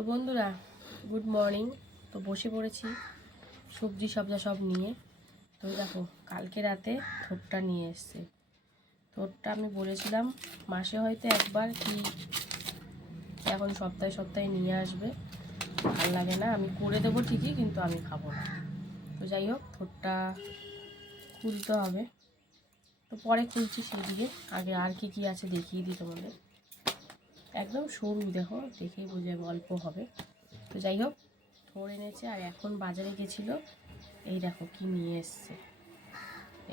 তো বন্ধুরা good morning তো বসে পড়েছি সবজি সবজা সব নিয়ে। তো দেখো, কালকে রাতে থোটটা নিয়ে এসছে। থোটটা আমি বলেছিলাম, মাসে হয়তো একবার কি এখন সপ্তাহে সপ্তাহে নিয়ে আসবে। ভালো লাগে না, আমি করে দেবো ঠিকই, কিন্তু আমি খাব না। তো যাই হোক থোটটা খুলতে হবে। তো পরে খুলছি সেদিকে আগে আর কি কি আছে দেখিয়ে দিই তোমাদের। একদম সরু দেখো দেখেই বোঝা যাবে অল্প হবে। তো যাই হোক থোর এনেছে আর এখন বাজারে গেছিল। এই দেখো কি নিয়ে এসছে।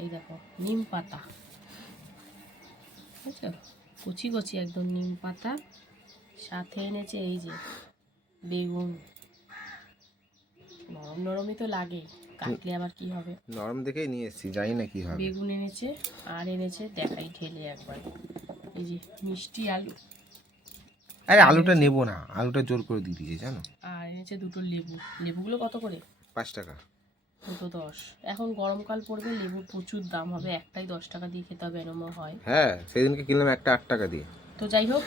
এই দেখো নিম পাতা। বুঝছ? কচি কচি একদম নিম পাতা। সাথে এনেছে এই যে বেগুন। নরম নরমই তো লাগে কাটলে আবার কি হবে? নরম দেখেই নিয়ে এসেছি জানি না কি হবে। বেগুন এনেছে আর এনেছে দেখাই ঢেলে একবার। এই যে মিষ্টি আলু। আরে আলুটা নেব না আলুটা জোর করে দিয়ে দিয়েছে জানো? আর এনেছে দুটো লেবু। লেবুগুলো কত করে? পাঁচ টাকা। দুটো দশ। এখন গরমকাল পড়বে লেবুর প্রচুর দাম হবে একটাই দশ টাকা দিয়ে খেতে হবে এরমও হয়। হ্যাঁ সেদিনকে কিনলাম একটা আট টাকা দিয়ে। তো যাই হোক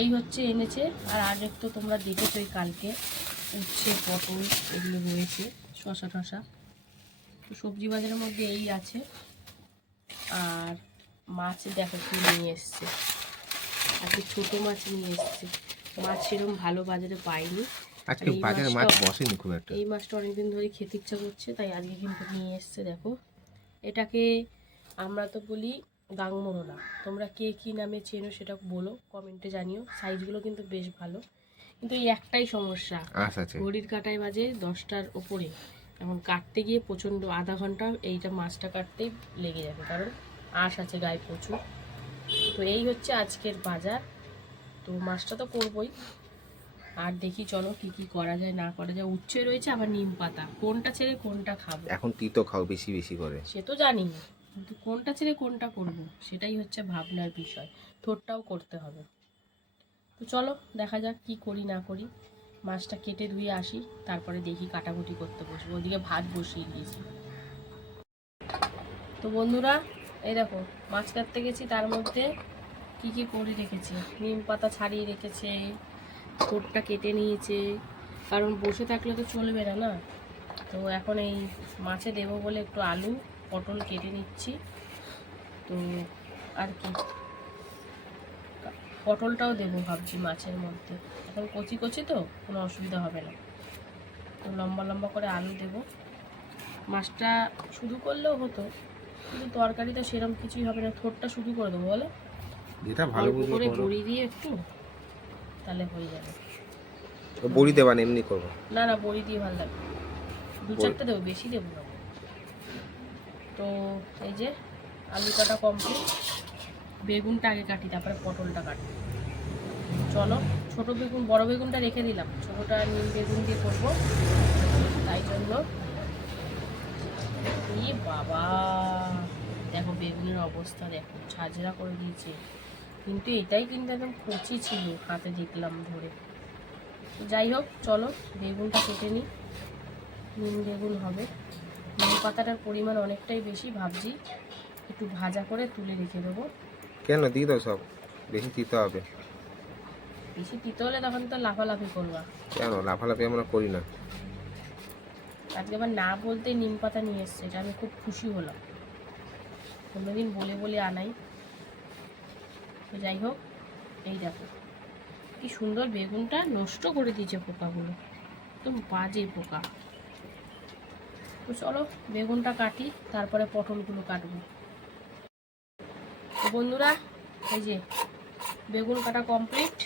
এই হচ্ছে এনেছে। আর আরেক তো তোমরা দেখেছোই কালকে উচ্ছে পটল এগুলো রয়েছে শশা টশা তো সবজি বাজারের মধ্যে এই আছে। আর মাছ দেখো কি নিয়ে এসছে। আজকে ছোট মাছ নিয়ে এসছে। মাছ সেরকম ভালো বাজারে পাইনি। আজকে এই বাজারে মাছ মাছটা- বসেনি খুব একটা। এই মাছটা অনেকদিন ধরে খেতে ইচ্ছা করছে তাই আজকে কিন্তু নিয়ে এসছে দেখো। এটাকে আমরা তো বলি গাংমোরলা তোমরা কে কী নামে চেনো সেটা বলো কমেন্টে জানিও। সাইজগুলো কিন্তু বেশ ভালো। কিন্তু এই একটাই সমস্যা। আশ আছে ঘড়ির কাটায় বাজে দশটার ওপরে। এখন কাটতে গিয়ে প্রচণ্ড আধা ঘণ্টা এইটা মাছটা কাটতেই লেগে যাবে কারণ আঁশ আছে গায়ে প্রচুর। তো এই হচ্ছে আজকের বাজার। তো মাছটা তো করবই। আর দেখি চলো কি কি করা যায় না করা যায়। উচ্ছে রয়েছে আবার নিম পাতা। কোনটা ছেড়ে কোনটা খাব? এখন তিতো খাও বেশি বেশি করে। সে তো জানি কিন্তু কোনটা ছেড়ে কোনটা করব? সেটাই হচ্ছে ভাবনার বিষয়। থোরটাও করতে হবে। তো চলো দেখা যাক কি করি না করি। মাছটা কেটে ধুয়ে আসি। তারপরে দেখি কাটাকুটি করতে বসবো। ওদিকে ভাত বসিয়ে দিয়েছি। তো বন্ধুরা এই দেখো মাছ কাটতে গেছি, তার মধ্যে কি কি করে রেখেছি? নিম পাতা ছাড়িয়ে রেখেছে থোরটা কেটে নিয়েছে। কারণ বসে থাকলে তো চলবে না না? তো এখন এই মাছে দেবো বলে একটু আলু, পটল কেটে নিচ্ছি। তো আর কি। পটলটাও দেবো ভাবছি মাছের মধ্যে। এখন কচি কচি তো, কোনো অসুবিধা হবে না। তো লম্বা লম্বা করে আলু দেবো। মাছটা শুধু করলেও হতো কিন্তু তরকারি তো সেরকম কিছুই হবে না। থোরটা শুধু করে দেবো বলো। যেটা ভালো করে বড়ি দিয়ে একটু তাহলে হয়ে যাবে। তো বড়ি দেবা না এমনি করব? না না বড়ি দিয়ে ভালো লাগবে। দু চারটে দেবো বেশি দেবো না। তো এই যে আলু কাটা কমপ্লিট বেগুনটা আগে কাটি তারপরে পটলটা কাটি। চলো ছোট বেগুন বড় বেগুনটা রেখে দিলাম। ছোটোটা নিম বেগুন দিয়ে করব। তাই জন্য ই বাবা। দেখো বেগুনের অবস্থা দেখো ঝাঁঝরা করে দিয়েছে। কিন্তু এটাই কিন্তু একদম কচি ছিল হাতে দেখলাম ধরে। যাই হোক চলো বেগুনটা কেটে নিই। নিম বেগুন হবে। নিম পাতাটার পরিমাণ অনেকটাই বেশি ভাবছি একটু ভাজা করে তুলে রেখে দেবো। কেন? দিয়ে দাও সব। বেশি তিতো হবে। বেশি তিতে হলে তখন তো লাফালাফি করবা। কেন? লাফালাফি আমরা করি না। আজকে আবার না বলতে নিম পাতা নিয়ে এসছে, এটা আমি খুব খুশি হলাম। অন্যদিন বলে বলে আনাই। তো যাই হোক, এই দেখো। কি সুন্দর বেগুনটা নষ্ট করে দিয়েছে পোকাগুলো। একদম বাজে পোকা। তো চলো, বেগুনটা কাটি, তারপরে পটলগুলো কাটবো। বন্ধুরা, এই যে, বেগুন কাটা কমপ্লিট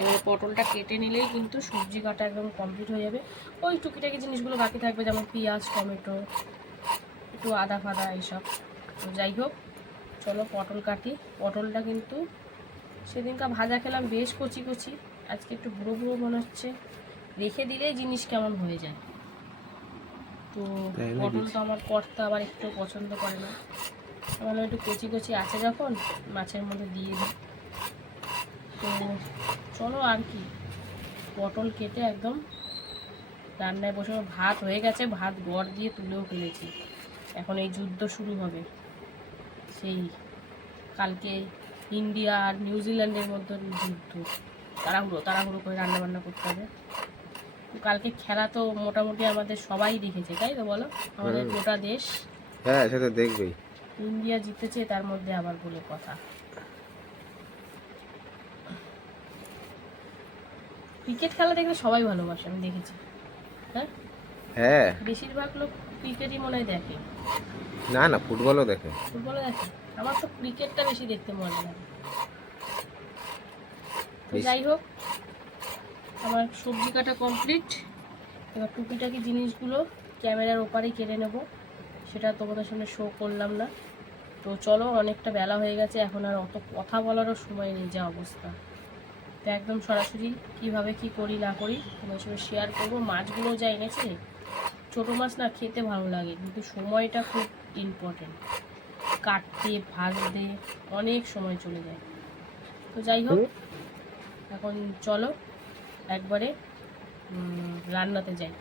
এবারে পটলটা কেটে নিলেই কিন্তু সবজি কাটা একদম কমপ্লিট হয়ে যাবে। ওই টুকিটাকি জিনিসগুলো বাকি থাকবে যেমন পেঁয়াজ টমেটো একটু আদা ফাদা এইসব। তো যাই হোক চলো পটল কাটি। পটলটা কিন্তু সেদিনকার ভাজা খেলাম বেশ কচি কচি। আজকে একটু বুড়ো বুড়ো মনে হচ্ছে। রেখে দিলেই জিনিস কেমন হয়ে যায়। তো পটল তো আমার কর্তা আবার একটু পছন্দ করে না। আমার একটু কচি কচি আছে যখন মাছের মধ্যে দিয়ে দিই। তো চলো আর কি। পটল কেটে একদম রান্নায় বসে ভাত হয়ে গেছে ভাত গড় দিয়ে তুলেও ফেলেছি। এখন এই যুদ্ধ শুরু হবে। সেই কালকে ইন্ডিয়া আর নিউজিল্যান্ডের মধ্যে যুদ্ধ। তাড়াহুড়ো তাড়াহুড়ো করে রান্না বান্না করতে হবে। কালকে খেলা তো মোটামুটি আমাদের সবাই দেখেছে তাই তো বলো? আমাদের গোটা দেশ। হ্যাঁ সেটা দেখবেই। ইন্ডিয়া জিতেছে তার মধ্যে আবার বলে কথা। ক্রিকেট খেলা দেখলে সবাই ভালোবাসে আমি দেখেছি। হ্যাঁ? হ্যাঁ। বেশিরভাগ লোক ক্রিকেটই মনে হয় দেখে। না না ফুটবলও দেখে। ফুটবলও দেখে। আমার তো ক্রিকেটটা বেশি দেখতে মজা লাগে যাই হোক আমার সবজি কাটা কমপ্লিট এবার টুকিটাকি জিনিসগুলো ক্যামেরার ওপারেই কেড়ে নেব। সেটা তোমাদের সামনে শো করলাম না। তো চলো অনেকটা বেলা হয়ে গেছে এখন আর অত কথা বলারও সময় নেই যা অবস্থা। তো একদম সরাসরি কীভাবে কি করি, না করি তোমার সঙ্গে শেয়ার করব। মাছগুলো যা এনেছে, ছোটো মাছ না খেতে ভালো লাগে, কিন্তু সময়টা খুব ইম্পর্টেন্ট কাটতে, ভাজতে অনেক সময় চলে যায়। তো যাই হোক, এখন চলো একবারে রান্নাতে যাই।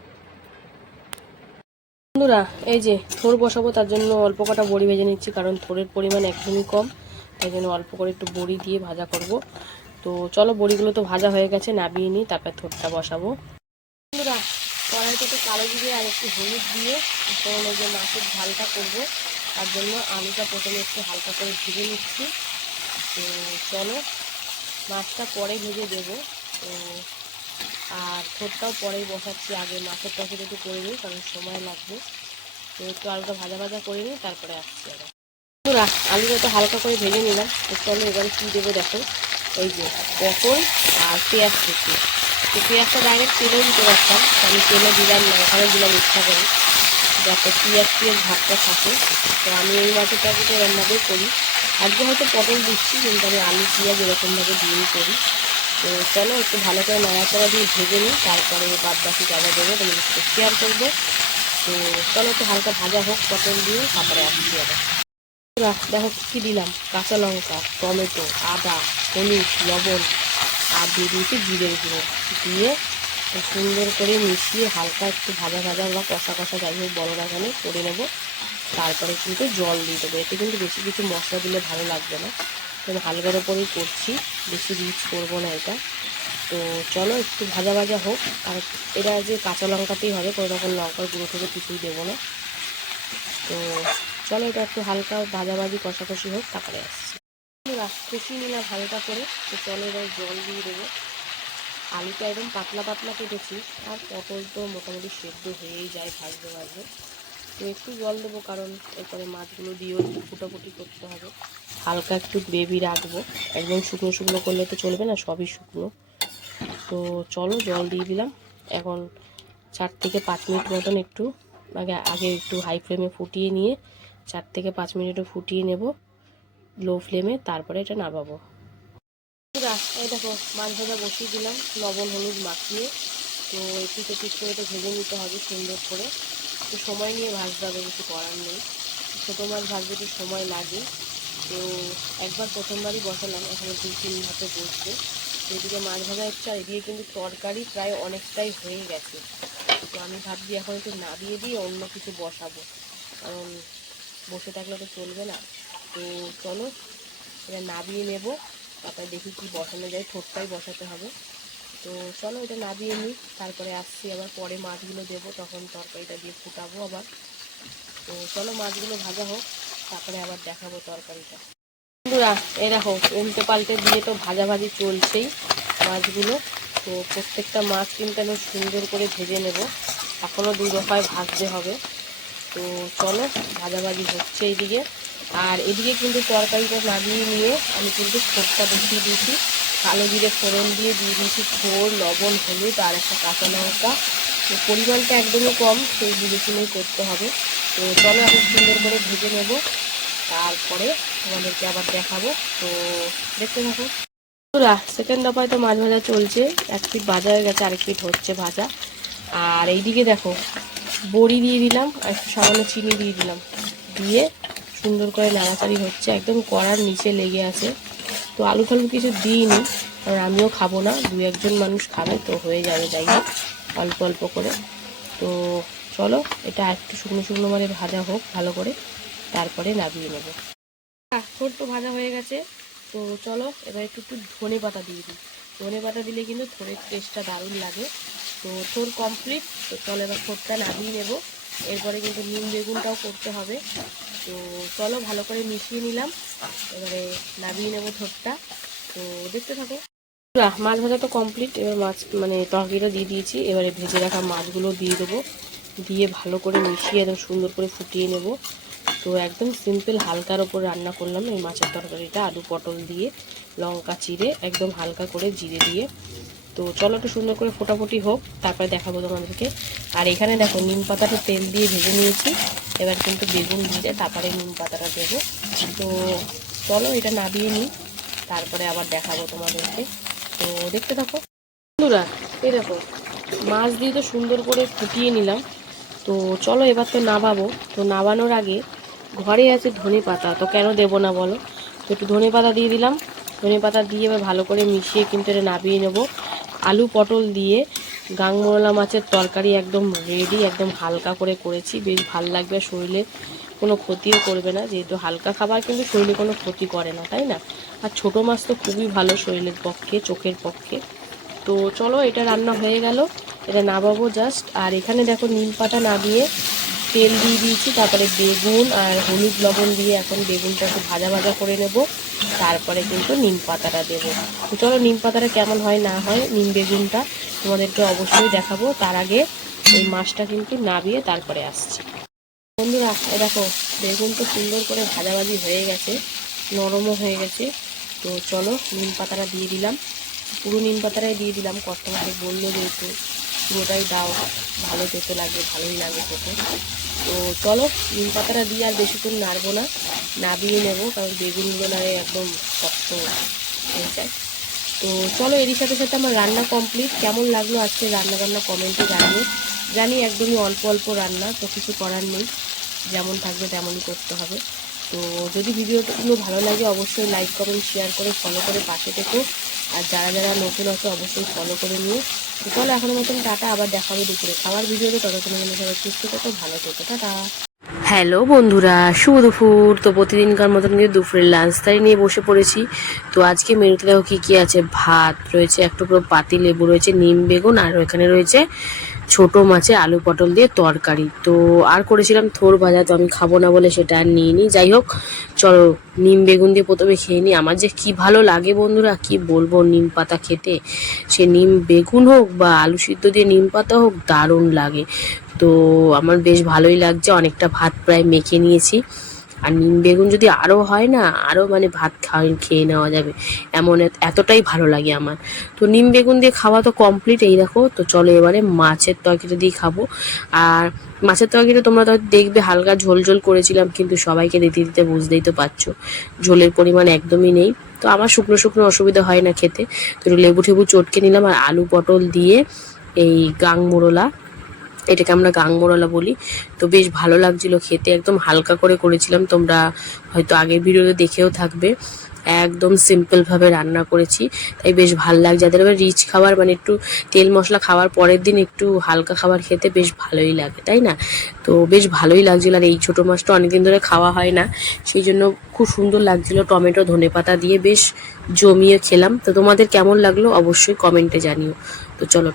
বন্ধুরা, এই যে থোর বসাবো, তার জন্য অল্প কটা বড়ি ভেজে নিচ্ছি, কারণ থোরের পরিমাণ একদমই কম, তাই জন্য অল্প করে একটু বড়ি দিয়ে ভাজা করব। তো চলো বড়িগুলো তো ভাজা হয়ে গেছে, নাবিয়ে নিই, তারপর থোরটা বসাবো। বন্ধুরা কড়াইতে একটু কালো জিরে আর একটু হলুদ দিয়ে ওই যে মাছের ঝালটা করব। তার জন্য আলুটা প্রথমে একটু হালকা করে ভেজে নিচ্ছি। তো চলো, মাছটা পরে ভেজে দেবো। তো, আর থোরটাও পরেই বসাচ্ছি, আগে মাছের টসের একটু করে নিই, কারণ সময় লাগবে। তো একটু আলুটা ভাজা ভাজা করে নিই, তারপরে আসছি আবার। আলুটা তো হালকা করে ভেজে নিলাম। তো চলো এবার কী দেবো দেখো। এই যে পটল আর পেঁয়াজ কুচি। তো পেঁয়াজটা ডাইরেক্ট তেলেও দিতে পারতাম আমি তেলে দিলাম না, ওখানে দিলাম ইচ্ছা করে। যাতে পেঁয়াজ পেঁয়াজ ভাতটা থাকে। তো আমি এই মাছের টকেটে রান্নাটাই করি, আজকে হয়তো পটল দিচ্ছি, কিন্তু আমি আলু, পেঁয়াজ এরকমভাবে দিয়েই করি। তো চলো, একটু ভালো করে নাড়াচাড়া দিয়ে ভেজে নিই, তারপরে বাদ বাকি যারা দেবো, তোমাদের সাথে শেয়ার করব। তো চলো, একটু হালকা ভাজা হোক, পটল দিয়ে, তারপরে আসছি আবার দেখো কী দিলাম? কাঁচা লঙ্কা, টমেটো, আদা হলুদ, লবণ, আর দিয়ে দিয়েছি জিরের গুঁড়ো। দিয়ে সুন্দর করে মিশিয়ে হালকা একটু ভাজা ভাজা বা কষা কষা যাই হোক বড় লাগানো করে নেব। তারপরে কিন্তু জল দিয়ে দেবো। এতে কিন্তু বেশি কিছু মশলা দিলে ভালো লাগবে না। তো হালকার ওপরেই করছি, বেশি রিচ করব না এটা। তো চলো একটু ভাজা ভাজা হোক। আর এটা যে কাঁচা লঙ্কাতেই হবে, কোনো রকম লঙ্কার গুঁড়ো থেকে কিছুই দেবো না। তো চলো এটা একটু হালকা ভাজাভাজি কষাকষি হোক, তারপরে আসছি। কষিয়ে নিলাম হালকা করে, তো চলো এবার জল দিয়ে দেবো। আলুটা একদম পাতলা পাতলা কেটেছি, আর পটল তো মোটামুটি সেদ্ধ হয়েই যায় ভাজতে ভাজতে। তো একটু জল দেবো কারণ এরপরে মাছগুলো দিয়েও ফুটাফুটি করতে হবে। হালকা একটু গ্রেভি রাখব। একদম শুকনো শুকনো করলে তো চলবে না, সবই শুকনো। তো চলো জল দিয়ে দিলাম। এখন চার থেকে পাঁচ মিনিট মতন একটু, আগে আগে একটু হাই ফ্লেমে ফুটিয়ে নিয়ে চার থেকে পাঁচ মিনিটও ফুটিয়ে নেব। লো ফ্লেমে তারপরে এটা নামাবো। এই দেখো, মাছ ভাজা বসিয়ে দিলাম, লবণ, হলুদ মাখিয়ে। তো একটু পিস করে তো ভেজে নিতে হবে সুন্দর করে। তো সময় নিয়ে ভাজতে হবে, কিছু করার নেই। ছোটো মাছ ভাজতে একটু সময় লাগে। তো একবার প্রথমবারই বসালাম, এখনও দু তিন হাতে বসছে এদিকে মাছ ভাজা হচ্ছে আর এদিকে কিন্তু তরকারি প্রায় অনেকটাই হয়ে গেছে। তো আমি ভাবছি এখন একটু নাড়িয়ে দিয়ে অন্য কিছু বসাবো। কারণ বসে থাকলে তো চলবে না। তো চলো এটা নাবিয়ে নেব। তারপরে দেখি কি বসানো যায়, ঠোঁটটাই বসাতে হবে। তো চলো এটা নাবিয়ে নিই, তারপরে আসছি আবার পরে মাছগুলো দেবো, তখন তরকারিটা দিয়ে ফুটাবো আবার। তো চলো মাছগুলো ভাজা হোক, তারপরে আবার দেখাবো তরকারিটা। বন্ধুরা দেখো, উল্টে পাল্টে দিয়ে তো ভাজাভাজি চলছেই মাছগুলো। তো প্রত্যেকটা মাছ কিন্তু আমি সুন্দর করে ভেজে নেব। এখনও দু দফায় ভাজতে হবে। তো চলো, ভাজাভাজি হচ্ছে এইদিকে। আর এদিকে কিন্তু তরকারিটা নামিয়ে নিয়ে আমি কিন্তু ফোড়টা বসিয়ে দিয়েছি। কালো জিরে ফোড়ন দিয়ে দিয়ে দিয়েছি ফোড় লবণ, হলুদ আর একটা কাঁচা লঙ্কা। তো পরিমাণটা একদমই কম, সেই বুঝে শুনেই করতে হবে। তো চলো এখন সুন্দর করে ভেজে নেব। তারপরে তোমাদেরকে আবার দেখাবো। তো দেখতে থাকো। সেকেন্ড দফায় তো মাছ ভাজা চলছে। এক পিঠ ভাজা হয়ে গেছে, আরেক পিঠ হচ্ছে ভাজা। আর এইদিকে দেখো, বড়ি দিয়ে দিলাম, আর একটু সামান্য চিনি দিয়ে দিলাম। দিয়ে সুন্দর করে নাড়াচাড়ি হচ্ছে, একদম কড়ার নিচে লেগে আছে। তো আলু ফালু কিছু দিইনি কারণ আমিও খাব না দু একজন মানুষ খাবে, তো হয়ে যাবে, যাই হোক, অল্প অল্প করে। তো চলো, এটা একটু শুকনো শুকনো মানে ভাজা হোক, ভালো করে, তারপরে নামিয়ে নেব। ছোট তো ভাজা হয়ে গেছে। তো চলো, এবার একটু একটু ধনে পাতা দিয়ে দিই। ধনে পাতা দিলে কিন্তু থোড়ের টেস্টটা দারুণ লাগে। তো থোর কমপ্লিট তো চলো এবার থোরটা নামিয়ে নেব। এরপরে কিন্তু নিম বেগুনটাও করতে হবে। তো চলো ভালো করে মিশিয়ে নিলাম। এবারে নামিয়ে নেব থোরটা তো দেখতে থাকো। মাছ ভাজা তো কমপ্লিট এবার মাছ মানে তরকারিটা দিয়ে দিয়েছি। এবারে ভেজে রাখা মাছগুলো দিয়ে দেবো। দিয়ে ভালো করে মিশিয়ে একদম সুন্দর করে ফুটিয়ে নেব। তো একদম সিম্পল হালকার ওপর রান্না করলাম এই মাছের তরকারিটা। আলু পটল দিয়ে লঙ্কা চিড়ে একদম হালকা করে জিরে দিয়ে। তো চলো একটু সুন্দর করে ফোটাফুটি হোক, তারপরে দেখাবো তোমাদেরকে। আর এখানে দেখো, নিম পাতাটা তেল দিয়ে ভেজে নিয়েছি। এবার কিন্তু বেগুন দিয়ে তারপরে নিম পাতাটা দেবো। তো চলো এটা নাবিয়ে নিই, তারপরে আবার দেখাবো তোমাদেরকে। তো দেখতে থাকো। বন্ধুরা, এই দেখো, মাছ দিয়ে তো সুন্দর করে ফুটিয়ে নিলাম। তো চলো এবার তো নাবাবো। তো নাবানোর আগে ঘরে আছে ধনে পাতা, তো কেন দেবো না বলো? তো একটু ধনে পাতা দিয়ে দিলাম। ধনে পাতা দিয়ে এবার ভালো করে মিশিয়ে কিন্তু এটা নাবিয়ে নেব। আলু পটল দিয়ে গাংমরলা মাছের তরকারি একদম রেডি একদম হালকা করে করেছি। বেশ ভালো লাগবে, শরীরে কোনো ক্ষতিও করবে না। যেহেতু হালকা খাবার, কিন্তু শরীরে কোনো ক্ষতি করে না, তাই না? আর ছোটো মাছ তো খুবই ভালো শরীরের পক্ষে, চোখের পক্ষে। তো চলো, এটা রান্না হয়ে গেল। এটা নামাবো জাস্ট আর এখানে দেখো নিম পাতা নামিয়ে তেল দিয়ে দিয়েছি, তারপরে বেগুন আর হলুদ লবণ দিয়ে এখন বেগুনটা একটু ভাজা ভাজা করে নেব। তারপরে কিন্তু নিম পাতাটা দেবো। তো চলো, নিম পাতাটা কেমন হয়, না হয়, নিম বেগুনটা তোমাদেরকে অবশ্যই দেখাবো। তার আগে এই মাছটা কিন্তু নাবিয়ে তারপরে আসছি। বন্ধুরা দেখো, বেগুন তো সুন্দর করে ভাজাভাজি হয়ে গেছে, নরমও হয়ে গেছে। তো চলো, নিম পাতাটা দিয়ে দিলাম। পুরো নিম পাতাটাই দিয়ে দিলাম। কষ্টমাকে বলল যেহেতু পুরোটাই দাও, ভালো যেতে লাগে, ভালোই লাগে খেতে। তো চলো, নিম পাতাটা দিয়ে আর বেশিক্ষণ নাড়বো না। নাবিয়ে নেব, কারণ বেগুনগুলো নাড়ে একদম শক্ত হয়ে যায় তো চলো এরই সাথে সাথে আমার রান্না কমপ্লিট কেমন লাগল আজকে রান্না বান্না কমেন্টে জানিয়ে জানি একদমই অল্প অল্প রান্না, তো কিছু করার নেই। যেমন থাকবে তেমনই করতে হবে। তো যদি ভিডিওগুলো ভালো লাগে, অবশ্যই লাইক কমেন্ট শেয়ার করে ফলো করে পাশে থেকো। আর যারা যারা নতুন আছে, অবশ্যই ফলো করে নিও। তো চলো এখনও মতন টাটা, আবার দেখাবে দুপুরে। খাবার ভিডিওতে ততক্ষণ সবাই সুস্থ থেকো, ভালো থেকো। টাটা। হ্যালো বন্ধুরা, শুভ দুপুর। তো প্রতিদিনকার মতন কিন্তু দুপুরের লাঞ্চ তাই নিয়ে বসে পড়েছি। তো আজকে মেনুতে দেখো কী কী আছে? ভাত রয়েছে একটু পুরো পাতি লেবু রয়েছে, নিম বেগুন, আর এখানে রয়েছে ছোট মাছে আলু পটল দিয়ে তরকারি। তো আর করেছিলাম থোর ভাজা, তো আমি খাব না বলে সেটা আর নিয়ে নিই যাই হোক, চলো নিম বেগুন দিয়ে প্রথমে খেয়ে নিই। আমার যে কি ভালো লাগে বন্ধুরা, কি বলব নিম পাতা খেতে? সে নিম বেগুন হোক বা আলু সিদ্ধ দিয়ে নিম পাতা হোক, দারুণ লাগে। তো আমার বেশ ভালোই লাগছে। অনেকটা ভাত প্রায় মেখে নিয়েছি। আর নিম বেগুন যদি আরও হয় না আরও মানে ভাত খাওয়া খেয়ে নেওয়া যাবে। এমন এত- এতটাই ভালো লাগে আমার। তো নিম বেগুন দিয়ে খাওয়া তো কমপ্লিট এই দেখো। তো চলো এবারে মাছের তরকারি দিয়ে খাব। আর মাছের তরকারিটা তোমরা তো দেখবে, হালকা ঝোল ঝোল করেছিলাম, কিন্তু সবাইকে দিতে দিতে বুঝতেই তো পারছ। ঝোলের পরিমাণ একদমই নেই। তো আমার শুকনো শুকনো অসুবিধা হয় না খেতে। তো লেবু টেবু চটকে নিলাম আর আলু পটল দিয়ে এই গাং মোড়লা এটাকে আমরা গাংমোড়লা বলি। তো বেশ ভালো লাগছিল খেতে। একদম হালকা করে করেছিলাম। তোমরা হয়তো আগের ভিডিওতে দেখেও থাকবে। একদম সিম্পলভাবে রান্না করেছি। তাই বেশ ভালো লাগছে। যাদের আবার রিচ খাবার মানে একটু তেল মশলা খাওয়ার পরের দিন একটু হালকা খাবার খেতে বেশ ভালোই লাগে, তাই না? তো বেশ ভালোই লাগছিল। আর এই ছোটো মাছটা অনেকদিন ধরে খাওয়া হয় না। সেই জন্য খুব সুন্দর লাগছিল। টমেটো, ধনেপাতা দিয়ে বেশ জমিয়ে খেলাম। তো তোমাদের কেমন লাগল? অবশ্যই কমেন্টে জানিও। তো চলো